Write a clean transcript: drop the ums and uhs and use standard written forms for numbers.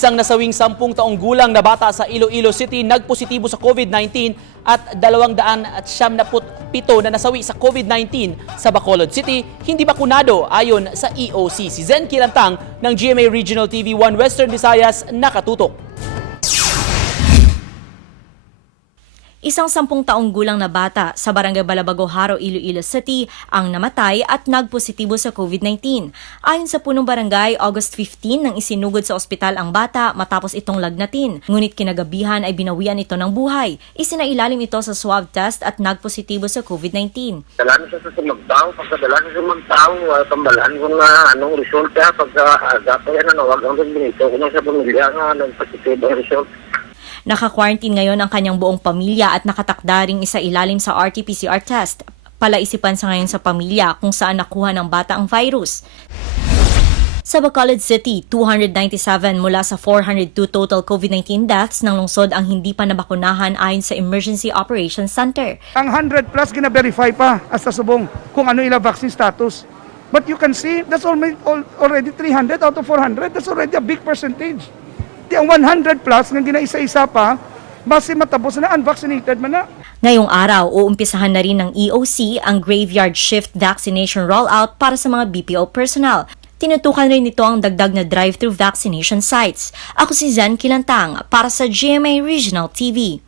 Isang nasawing 10 taong gulang na bata sa Iloilo City nagpositibo sa COVID-19 at 297 na nasawi sa COVID-19 sa Bacolod City, hindi bakunado ayon sa EOC. Si Zen Kilantang ng GMA Regional TV 1 Western Visayas nakatutok. Isang 10 taong gulang na bata sa Barangay Balabago, Haro, Iloilo City ang namatay at nagpositibo sa COVID-19. Ayon sa punong barangay, August 15 nang isinugod sa ospital ang bata matapos itong lagnatin. Ngunit kinagabihan ay binawian ito ng buhay. Isinailalim ito sa swab test at nagpositibo sa COVID-19. Dalan siya sa sumagtao, pagkadalan siya sumagtao, tambalan kung anong resulta, pagka-agato yan, wag ang binito, kung sa pamilya nga, nagpositibo ang result. Naka-quarantine ngayon ang kanyang buong pamilya at nakatakda ring isa-ilalim sa RT-PCR test. Palaisipan sa ngayon sa pamilya kung saan nakuha ng bata ang virus. Sa Bacolod City, 297 mula sa 402 total COVID-19 deaths ng lungsod ang hindi pa nabakunahan ayon sa Emergency Operations Center. Ang 100 plus gina-verify pa as sa subong kung ano ila vaccine status. But you can see, that's already 300 out of 400. That's already a big percentage. Ang 100 plus nga ginaisa-isa pa, base matapos na unvaccinated man na. Ngayong araw, uumpisahan na rin ng EOC ang graveyard shift vaccination rollout para sa mga BPO personnel. Tinutukan rin nito ang dagdag na drive-thru vaccination sites. Ako si Zen Kilantang para sa GMA Regional TV.